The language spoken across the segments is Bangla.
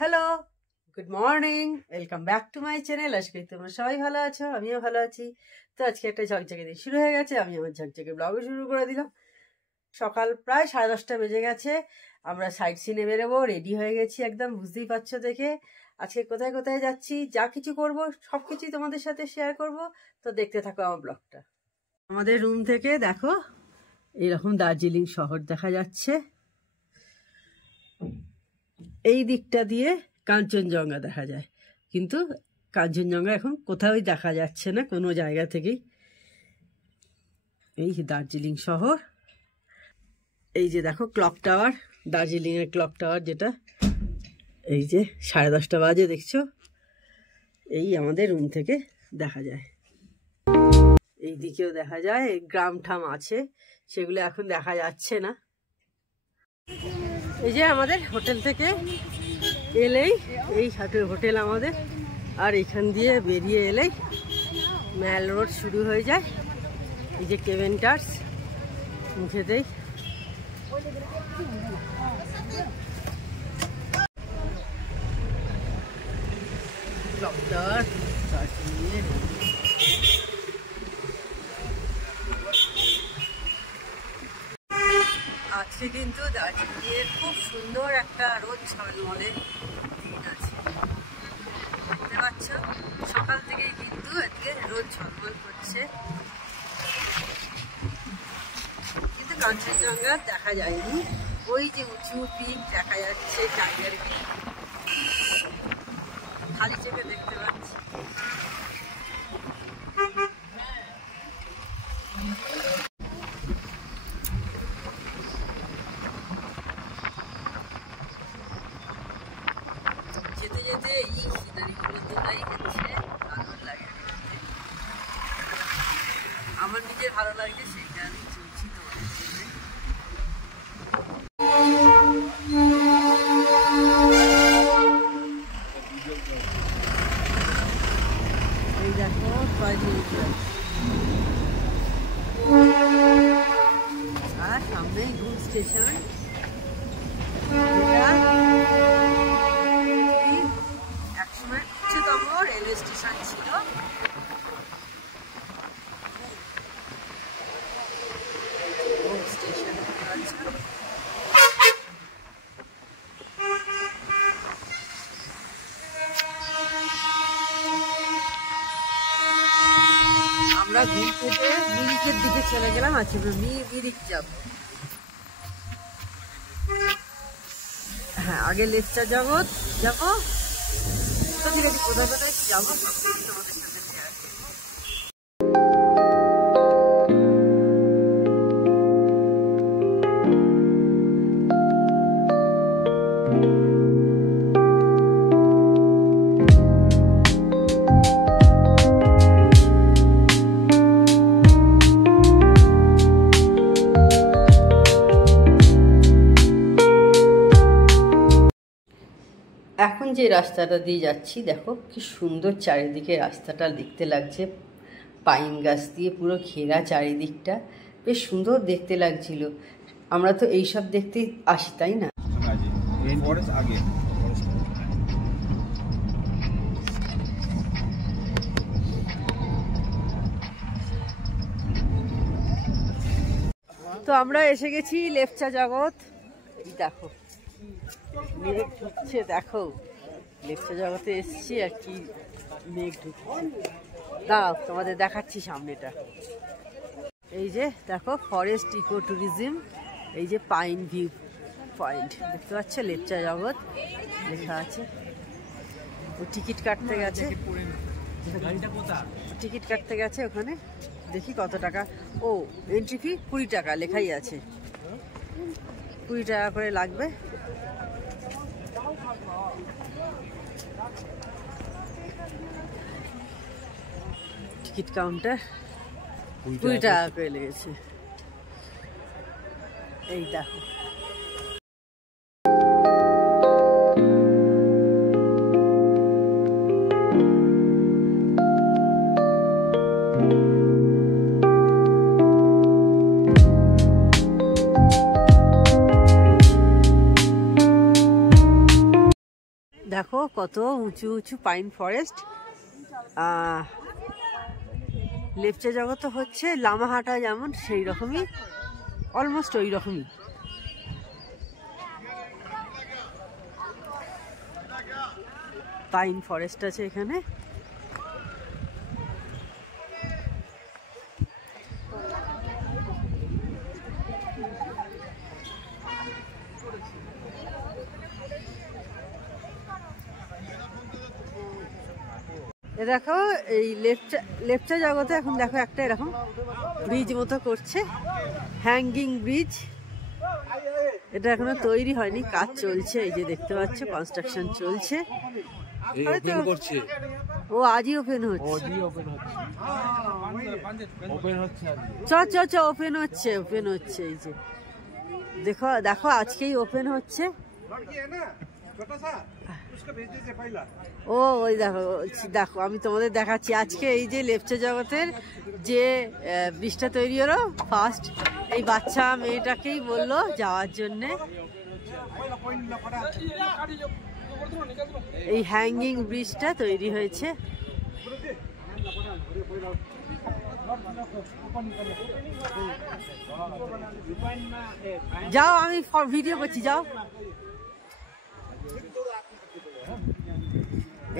Hello, good morning, welcome back to my channel. আজকে তোমরা সবাই ভালো আছো, আমিও ভালো আছি। তো আজকে একটা ঝকঝকে দিয়ে শুরু হয়ে গেছে, আমি আমার ঝকঝকে ব্লগে শুরু করে দিলাম। সকাল প্রায় 10:30 বেজে গেছে। আমরা সাইট সিনে বেরোবো, রেডি হয়ে গেছি একদম, বুঝতেই পারছো দেখে। আজকে কোথায় কোথায় যাচ্ছি, যা কিছু করব সব কিছুই তোমাদের সাথে শেয়ার করব। তো দেখতে থাকো আমার ব্লগটা। আমাদের রুম থেকে দেখো এইরকম দার্জিলিং শহর দেখা যাচ্ছে। এই দিকটা দিয়ে কাঞ্চনজঙ্ঘা দেখা যায়, কিন্তু কাঞ্চনজঙ্ঘা এখন কোথাওই দেখা যাচ্ছে না কোনো জায়গা থেকেই। এই দার্জিলিং শহর, এই যে দেখো ক্লক টাওয়ার, দার্জিলিংয়ের ক্লক টাওয়ার, যেটা এই যে 10:30 বাজে দেখছো, এই আমাদের রুম থেকে দেখা যায়। এই দিকেও দেখা যায়, গ্রাম ঠাম আছে, সেগুলো এখন দেখা যাচ্ছে না। এই যে আমাদের হোটেল থেকে এলেই, এই হোটেল আমাদের, আর এখান দিয়ে বেরিয়ে এলেই ম্যাল রোড শুরু হয়ে যায়। এই যে কেভেন্টার্স মুখেতেই। আজকে কিন্তু দার্জিলিংয়ের খুব সুন্দর একটা রোদ ঝলমলে দিন আছে, দেখতে পাচ্ছ। সকাল থেকেই কিন্তু আজকে রোদ ঝলমল করছে, কিন্তু কাঞ্চনজঙ্ঘা দেখা যায়নি। ওই যে উঁচু পিক দেখা যাচ্ছে, টাইগার পিক, খালি চোখে দেখতে পাচ্ছি। যেতে যেতে এই সিনারিগুলো তোলাই হচ্ছে, ভালো লাগে। আমার নিজের ভালো লাগছে, সেটা আমি চলছি তোমাদের সাথে। এই দেখো আর সামনেই ঘুম স্টেশন, যেটা একসময় উচ্চতম রেলওয়ে স্টেশন ছিল। আমরা ঘুম থেকে মিরিকের দিকে চলে গেলাম। আজকে মিরিক যাব। হ্যাঁ, আগে লেপচা যাবো, তো ঠিক আছে, কোথায় কোথায় যাবো তোমাদের সাথে শেয়ার করবো। এখন যে রাস্তাটা দিয়ে যাচ্ছি, দেখো কি সুন্দর চারিদিকে রাস্তাটা দেখতে লাগছে, পাইন গাছ দিয়ে পুরো ঘেরা চারিদিকটা, বেশ সুন্দর দেখতে লাগছিল। আমরা তো এইসব দেখতে আসি, তাই না? তো আমরা এসে গেছি লেপচা জগৎ। এই দেখো মেঘ ঢুকছে, দেখো লেপচা জগতে এসছি আর কি মেঘ ঢুকছে। দাঁড়াও তোমাদের দেখাচ্ছি সামনেটা। এই যে দেখো ফরেস্ট ইকো ট্যুরিজম, এই যে পাইন ভিউ পয়েন্ট দেখতে পাচ্ছ, লেপচা জগৎ লেখা আছে। ও টিকিট কাটতে গেছে, টিকিট কাটতে গেছে ওখানে, দেখি কত টাকা। ও এন্ট্রি ফি 20 টাকা লেখাই আছে, 20 টাকা করে লাগবে। টিকিট কাউন্টার 20 টাকা করে লেগেছে। এই দেখো দেখো কত উঁচু উঁচু পাইন ফরেস্ট। লেপচা জগৎ হচ্ছে লামাহাটা যেমন সেই রকমই, অলমোস্ট ওই রকমই। পাইন ফরেস্ট আছে এখানে। দেখো এই লেপচা জগতে এখন দেখো একটা এরকম ব্রিজ মতো করছে, হ্যাঙ্গিং ব্রিজ। এটা এখনো তৈরি হয়নি, কাজ চলছে। এই যে দেখতে পাচ্ছ কনস্ট্রাকশন চলছে। ও আজই ওপেন হচ্ছে। ওপেন হচ্ছে। এই যে দেখো দেখো আজকেই ওপেন হচ্ছে। ও ওই দেখো দেখো আমি তোমাদের দেখাচ্ছি আজকে এই যে লেপচা জগতের যে ব্রিজটা তৈরি হলো ফার্স্ট, এই বাচ্চা মেয়েটাকেই বললো যাওয়ার জন্যে। এই হ্যাঙ্গিং ব্রিজটা তৈরি হয়েছে। যাও আমি ভিডিও করছি, যাও।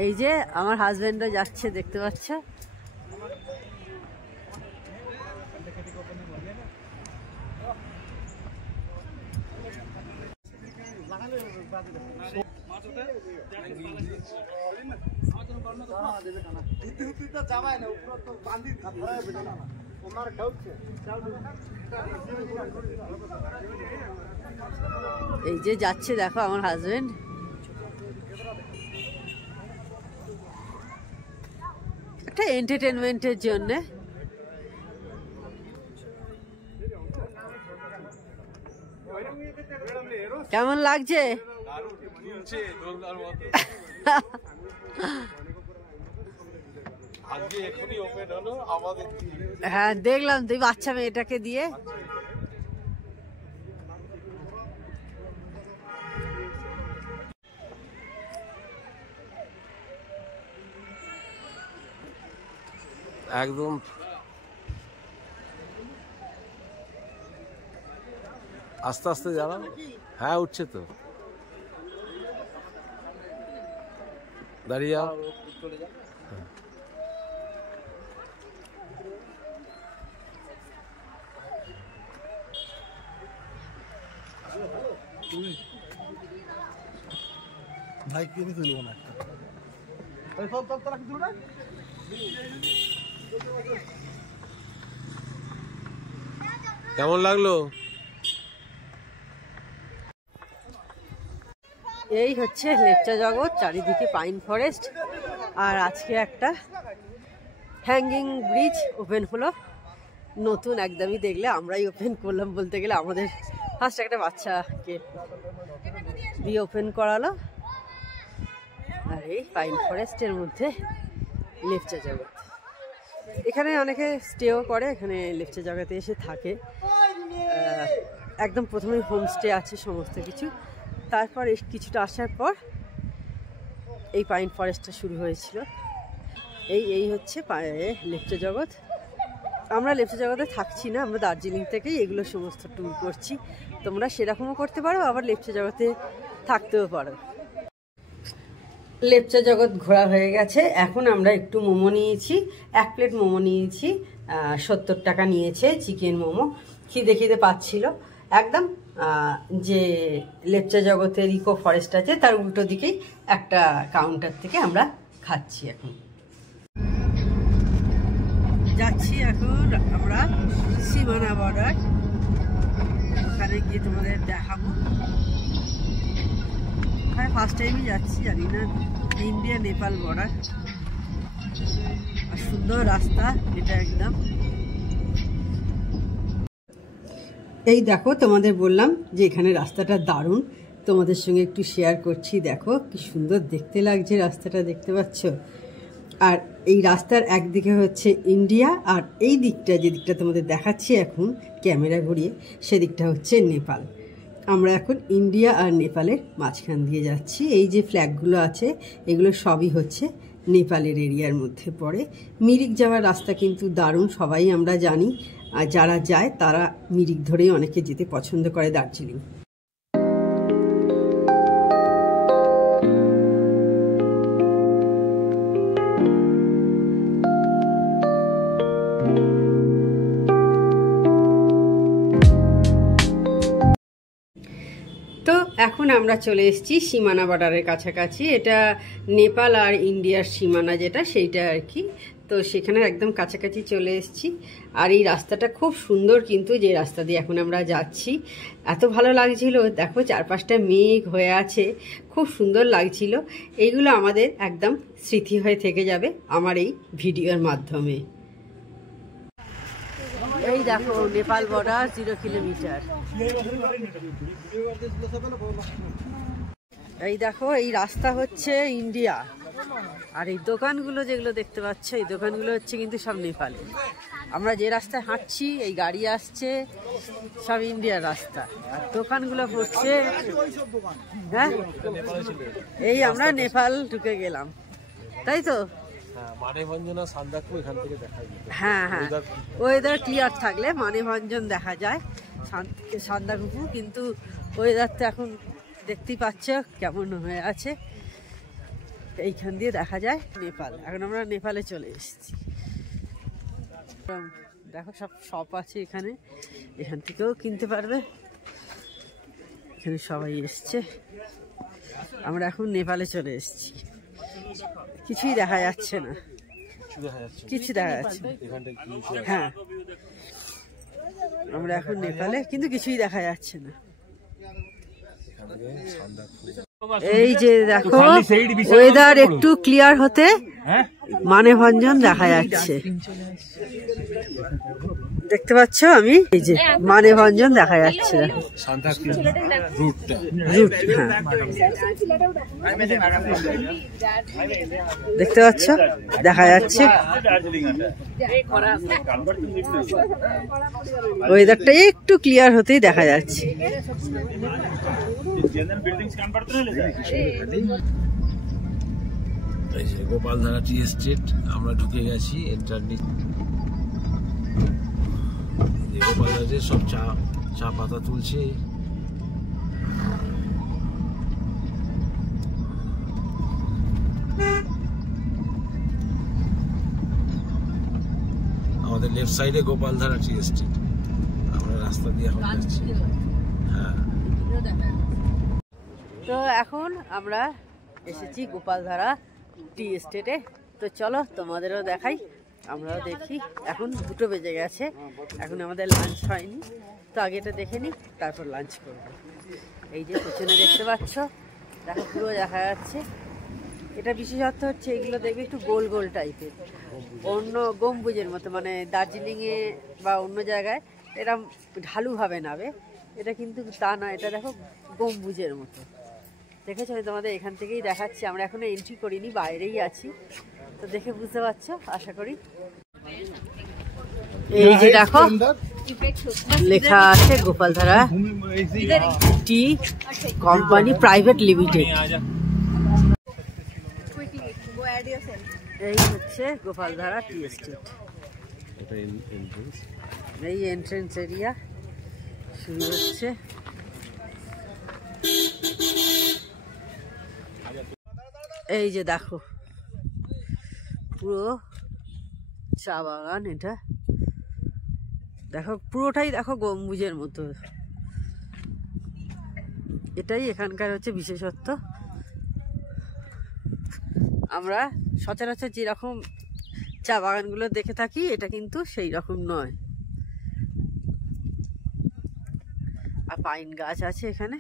এই যে আমার হাজবেন্ডও যাচ্ছে, দেখতে পাচ্ছ। এই যে যাচ্ছে দেখো আমার হাজবেন্ড। একটা এন্টারটেনমেন্টের জন্য। কেমন লাগছে? হ্যাঁ দেখলাম তুই বাচ্চা মেয়েটাকে দিয়ে। একদম আস্তে আস্তে যারা। হ্যাঁ উঠছে তো, দাঁড়িয়ে যাও। ভাই কিনে তুলবো না। কেমন লাগলো? এই হচ্ছে লেপচা জগৎ, চারিদিকে পাইন ফরেস্ট। আর আজকে একটা হ্যাঙ্গিং ব্রিজ ওপেন হলো, নতুন একদমই। দেখলে আমরাই ওপেন করলাম বলতে গেলে, আমাদের ফার্স্ট একটা বাচ্চাকে দিয়ে ওপেন করালো। আর এই পাইন ফরেস্টের মধ্যে লেপচা জগৎ। এখানে অনেকে স্টেও করে, এখানে লেপচা জগতে এসে থাকে। একদম প্রথমে হোমস্টে আছে সমস্ত কিছু, তারপর কিছুটা আসার পর এই পাইন ফরেস্টটা শুরু হয়েছিল। এই হচ্ছে লেপচা জগৎ। আমরা লেপচা জগতে থাকছি না, আমরা দার্জিলিং থেকেই এগুলো সমস্ত ট্যুর করছি। তোমরা সেরকমও করতে পারো, আবার লেপচা জগতে থাকতেও পারো। লেপচা জগৎ ঘোরা হয়ে গেছে। এখন আমরা একটু মোমো নিয়েছি, 1 প্লেট মোমো নিয়েছি। 70 টাকা নিয়েছে চিকেন মোমো। খিদে পাচ্ছিল একদম। যে লেপচা জগতের ইকো ফরেস্ট আছে তার উল্টো দিকেই একটা কাউন্টার থেকে আমরা খাচ্ছি। এখন যাচ্ছি এখন আমরা সীমানা বর্ডার, ওখানে গিয়ে তোমাদের দেখাবো। ওখানে ফার্স্ট টাইমই যাচ্ছি, জানি না, ইন্ডিয়া নেপাল বর্ডার। আর সুন্দর রাস্তা এটা একদম। এই দেখো তোমাদের বললাম যে এখানে রাস্তাটা দারুণ, তোমাদের সঙ্গে একটু শেয়ার করছি। দেখো কি সুন্দর দেখতে লাগছে রাস্তাটা, দেখতে পাচ্ছ। আর এই রাস্তার একদিকে হচ্ছে ইন্ডিয়া, আর এই দিকটা যে দিকটা তোমাদের দেখাচ্ছি এখন ক্যামেরা ঘুরিয়ে, সেদিকটা হচ্ছে নেপাল। আমরা এখন ইন্ডিয়া আর নেপালের মাঝখান দিয়ে যাচ্ছি। এই যে ফ্ল্যাগগুলো আছে এগুলো সবই হচ্ছে নেপালের এরিয়ার মধ্যে পড়ে। মিরিক যাওয়ার রাস্তা কিন্তু দারুণ, সবাই আমরা জানি। আর যারা যায় তারা মিরিক ধরেই অনেকে যেতে পছন্দ করে দার্জিলিং। তো এখন আমরা চলে এসেছি সীমানা বর্ডারের কাছাকাছি। এটা নেপাল আর ইন্ডিয়ার সীমানা যেটা, সেইটা আর কি। তো সেখানে একদম কাছাকাছি চলে এসেছি। আর এই রাস্তাটা খুব সুন্দর, কিন্তু যে রাস্তা দিয়ে এখন আমরা যাচ্ছি এত ভালো লাগছিল। দেখো চারপাশটা মেঘ হয়ে আছে, খুব সুন্দর লাগছিল। এইগুলো আমাদের একদম স্মৃতি হয়ে থেকে যাবে আমার এই ভিডিওর মাধ্যমে। এই দেখো নেপাল বর্ডার 0 কিলোমিটার। এই দেখো এই রাস্তা হচ্ছে ইন্ডিয়া, আর এই দোকানগুলো যেগুলো দেখতে পাচ্ছ এই দোকানগুলো হচ্ছে কিন্তু সব নেপালে। আমরা যে রাস্তায় হাঁটছি এই গাড়ি আসছে সব ইন্ডিয়ার রাস্তা, আর দোকানগুলো পড়ছে। হ্যাঁ এই আমরা নেপাল ঢুকে গেলাম, তাই তো? হ্যাঁ হ্যাঁ, ওয়েদার ক্লিয়ার থাকলে মানেভঞ্জন দেখা যায়, সান্দাকফু। কিন্তু ওয়েদার তো এখন দেখতেই পাচ্ছ কেমন হয়ে আছে। এইখান দিয়ে দেখা যায় নেপাল। এখন আমরা নেপালে চলে এসেছি। দেখো সব শপ আছে এখানে, এখান থেকেও কিনতে পারবে। এখানে সবাই এসছে। আমরা এখন নেপালে চলে এসেছি। কিছুই দেখা যাচ্ছে না, কিছু দেখা যাচ্ছে না। হ্যাঁ আমরা এখন নেপালে, কিন্তু কিছুই দেখা যাচ্ছে না। এই যে দেখো ওয়েদার একটু ক্লিয়ার হতে মানেভঞ্জন দেখা যাচ্ছে, দেখতে পাচ্ছ? আমি এই যে মানেভঞ্জন দেখা যাচ্ছে, দেখতে পাচ্ছ দেখা যাচ্ছে। ওয়েদারটা একটু ক্লিয়ার হতেই দেখা যাচ্ছে। এই যে গোপালধারা টি এস্টেট, আমরা ঢুকে গেছি। গোপালধারা সব চা পাতা তুলছে। আমাদের লেফট সাইডে গোপালধারা টি এস্টেট, আমরা রাস্তা দিয়ে এখন যাচ্ছি। হ্যাঁ, তো এখন আমরা এসেছি গোপালধারা টি এস্টেটে। তো চলো তোমাদেরও দেখাই, আমরাও দেখি। এখন 2টো বেজে গেছে, এখন আমাদের লাঞ্চ হয়নি। তো আগে এটা দেখে নিই, তারপর লাঞ্চ করব। এই যে পেছনে দেখতে পাচ্ছ, দেখো পুরো দেখা যাচ্ছে। এটা বিশেষত্ব হচ্ছে এগুলো দেখবে একটু গোল গোল টাইপের, অন্য গম্বুজের মতো। মানে দার্জিলিংয়ে বা অন্য জায়গায় এটা ঢালুভাবে নাবে, এটা কিন্তু তা না। এটা দেখো গম্বুজের মতো, দেখেছো? আমি তোমাদের এখান থেকেই দেখাচ্ছি। আমরা এখনো এন্ট্রি করিনি, বাইরেই আছি। তো দেখে বুঝতে পারছো আশা করি। এই যে দেখো লেখা আছে গোপালধারা টি কোম্পানি প্রাইভেট লিমিটেড। এই হচ্ছে গোপালধারা টি এস্টেট। এই এন্ট্রেন্স এরিয়া শুরু হচ্ছে। এই যে দেখো পুরো চা বাগান, এটা দেখো পুরোটাই দেখো গম্বুজের মতো। এটাই এখানকার হচ্ছে বিশেষত্ব। আমরা সচরাচর যেরকম চা বাগানগুলো দেখে থাকি এটা কিন্তু সেই রকম নয়। আর পাইন গাছ আছে এখানে।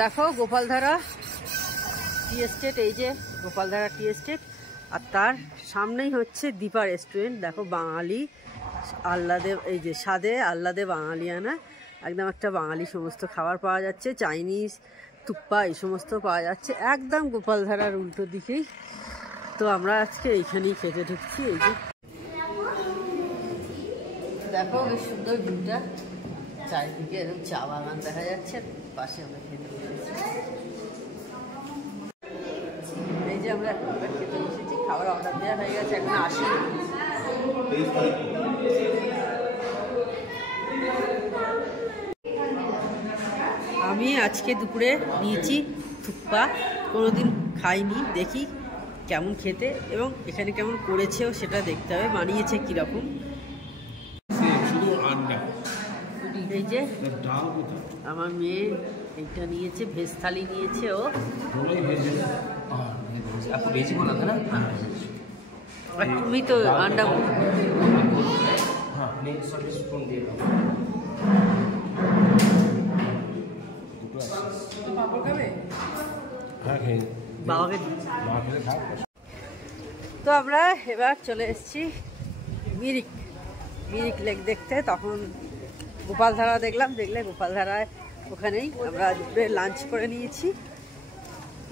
দেখো গোপালধারা টি এস্টেট, এই যে গোপালধারা টি এস্টেট। আর তার সামনেই হচ্ছে দীপা রেস্টুরেন্ট। দেখো বাঙালি আহ্লাদে, এই যে স্বাদে আহ্লাদে বাঙালিয়ানা, একদম একটা বাঙালি সমস্ত খাবার পাওয়া যাচ্ছে। চাইনিজ, তুপ্পা এই সমস্ত পাওয়া যাচ্ছে একদম গোপালধারার উল্টো দিকেই। তো আমরা আজকে এইখানেই খেতে ঢুকছি। এই যে দেখো বেশ সুন্দর ভিউটা, চারিদিকে এরকম চা বাগান দেখা যাচ্ছে, পাশে আমরা খেতে বসেছি। এই যে আমরা এখন খেতে বসেছি, খাবার অর্ডার দেওয়া হয়ে গেছে, এখন আসেনি। আমি আজকে দুপুরে নিয়েছি থুপ্পা, কোনোদিন খাইনি, দেখি কেমন খেতে এবং এখানে কেমন করেছেও সেটা দেখতে হবে, বানিয়েছে কীরকম। এই যে আমার মেয়ে এইটা নিয়েছে, ভেজ থালি নিয়েছে ও। তুমি তো আন্ডা তো আমরা এবার চলে এসেছি মিরিক লেক দেখতে। তখন গোপালধারা দেখলে গোপালধারায় ওখানেই আমরা দুপুরে লাঞ্চ করে নিয়েছি,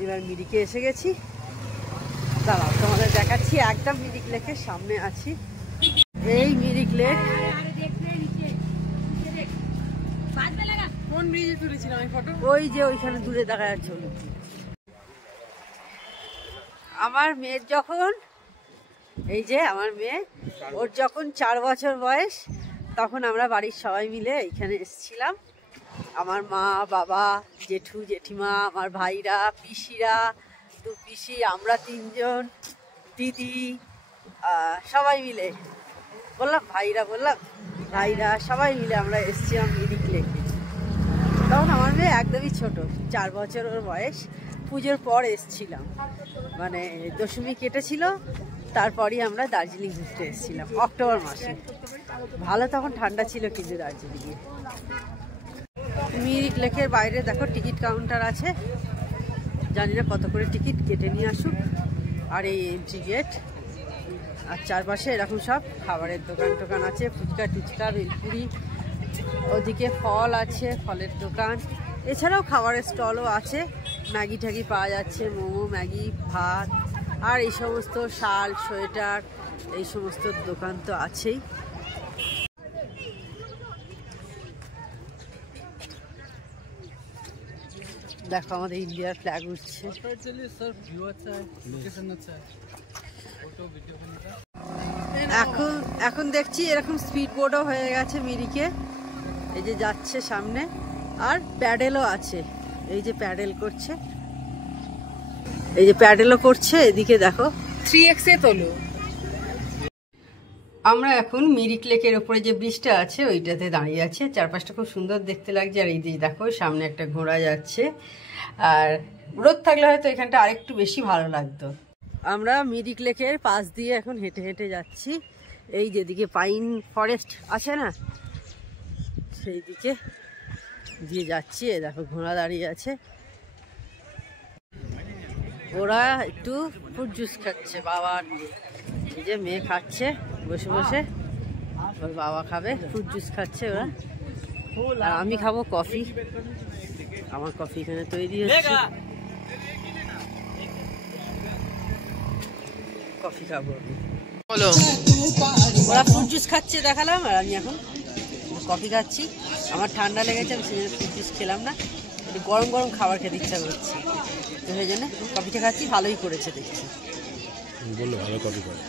এবার মিরিকে এসে গেছি। দাঁড়াও তোমাদের দেখাচ্ছি, একদম মিরিক লেকের সামনে আছি। এই মিরিক লেক, ওই যে ওইখানে দূরে দেখা যাচ্ছে। আমার মেয়ের যখন, এই যে আমার মেয়ে, ওর যখন 4 বছর বয়স, তখন আমরা বাড়ির সবাই মিলে এইখানে এসেছিলাম। আমার মা, বাবা, জেঠু, জেঠিমা, আমার ভাইরা, পিসিরা, 2 পিসি, আমরা 3 জন, দিদি, সবাই মিলে ভাইরা সবাই মিলে আমরা এসেছিলাম মিরিক লেকে। তখন আমার মেয়ে একদমই ছোট, 4 বছর ওর বয়স। পুজোর পর এসেছিলাম, মানে দশমী কেটেছিল, তারপরই আমরা দার্জিলিং ঘুরতে এসেছিলাম অক্টোবর মাসে। ভালো তখন ঠান্ডা ছিল কিন্তু দার্জিলিংয়ে। মিরিক লেকের বাইরে দেখো টিকিট কাউন্টার আছে, জানি না কত করে টিকিট, কেটে নিয়ে আসুক। আর এই এন্ট্রি গেট, আর চারপাশে এরকম সব খাবারের দোকান আছে, ফুচকা টুচকা, ভেলপুরি, ওদিকে ফল আছে, ফলের দোকান, এছাড়াও খাবারের স্টলও আছে। ম্যাগি ট্যাগি পাওয়া যাচ্ছে, মোমো, ম্যাগি, ভাত, আর এই সমস্ত শাল, সোয়েটার, এই সমস্ত দোকান তো আছেই। দেখো আমাদের ইন্ডিয়ার ফ্ল্যাগ উঠছে। এখন দেখছি এরকম স্পিড বোটও হয়ে গেছে মিরিকে, এই যে যাচ্ছে সামনে, আর প্যাডেলও আছে, এই যে প্যাডেল করছে, এদিকে দেখো 3x এ তোলো। আমরা এখন মিরিক লেকের ওপরে যে ব্রিজটা আছে ওইটাতে দাঁড়িয়ে আছে, চারপাশটা খুব সুন্দর দেখতে লাগছে। আর এই দিকে দেখো সামনে একটা ঘোড়া যাচ্ছে, আর রোদ থাকলে হয়তো এখানটা আরেকটু বেশি ভালো লাগতো। আমরা মিরিক লেকের পাশ দিয়ে এখন হেঁটে হেঁটে যাচ্ছি, এই যেদিকে পাইন ফরেস্ট আছে না, সেই দিকে দিয়ে যাচ্ছি। এই দেখো ঘোড়া দাঁড়িয়ে আছে, ওরা একটু ফ্রুট জুস খাচ্ছে বাবা নিয়ে। এই যে মেয়ে খাচ্ছে বসে বসে, ওর বাবা খাবে, ফ্রুট জুস খাচ্ছে ওরা, আর আমি খাবো কফি। আমার কফি এখানে তৈরি হচ্ছে, কফি খাবো। ওরা ফ্রুট জুস খাচ্ছে দেখালাম, আর আমি এখন কফি খাচ্ছি। আমার ঠান্ডা লেগেছে, আমি সেই জন্য ফ্রুট জুস খেলাম না, একটু গরম গরম খাবার খেতে ইচ্ছা করছে, তো সেই জন্য কফিটা খাচ্ছি। ভালোই করেছে দেখছি, বললো ভালো কফি করে।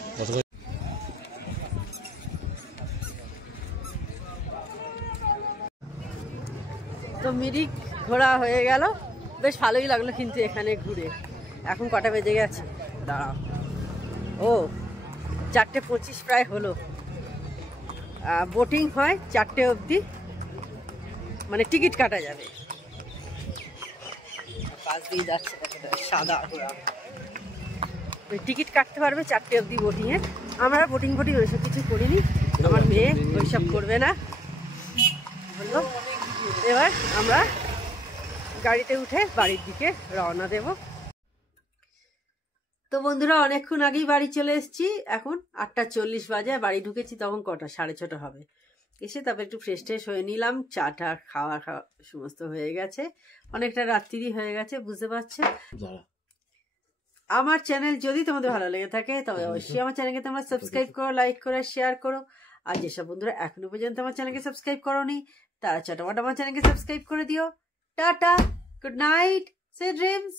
তো মিরিক ঘোরা হয়ে গেল, বেশ ভালোই লাগলো কিন্তু এখানে ঘুরে। এখন কটা বেজে গেছে দাঁড়াও, ও 4:25 প্রায় হলো। বোটিং হয় 4টে অবধি, মানে টিকিট কাটা যাবে। পাশ দিয়ে যাচ্ছে সাদা ঘোড়া, টিকিট কাটতে পারবে 4টে অবধি বোটিংয়ের। আমরা বোটিং ওইসব কিছু করিনি, আমার মেয়ে ওইসব করবে না বললো। এবার আমরা গাড়িতে উঠে বাড়ির দিকে রওনা দেব। তো বন্ধুরা অনেকক্ষণ আগেই বাড়ি চলে এসেছি, এখন 8:40 বাজে। বাড়ি ঢুকেছি তখন কটা, 6:30 হবে। এসে তারপর একটু ফ্রেশ ট্রেশ হয়ে নিলাম, চা খাওয়া সমস্ত হয়ে গেছে, অনেকটা রাত্রি হয়ে গেছে বুঝতে পারছে। আমার চ্যানেল যদি তোমাদের ভালো লেগে থাকে তবে অবশ্যই আমার চ্যানেলকে তোমরা সাবস্ক্রাইব করো, লাইক করো, শেয়ার করো। আর যেসব বন্ধুরা এখনো পর্যন্ত আমার চ্যানেলকে সাবস্ক্রাইব করোনি তারা চটপট আমার চ্যানেলকে সাবস্ক্রাইব করে দিও। Tata, good night, sweet dreams.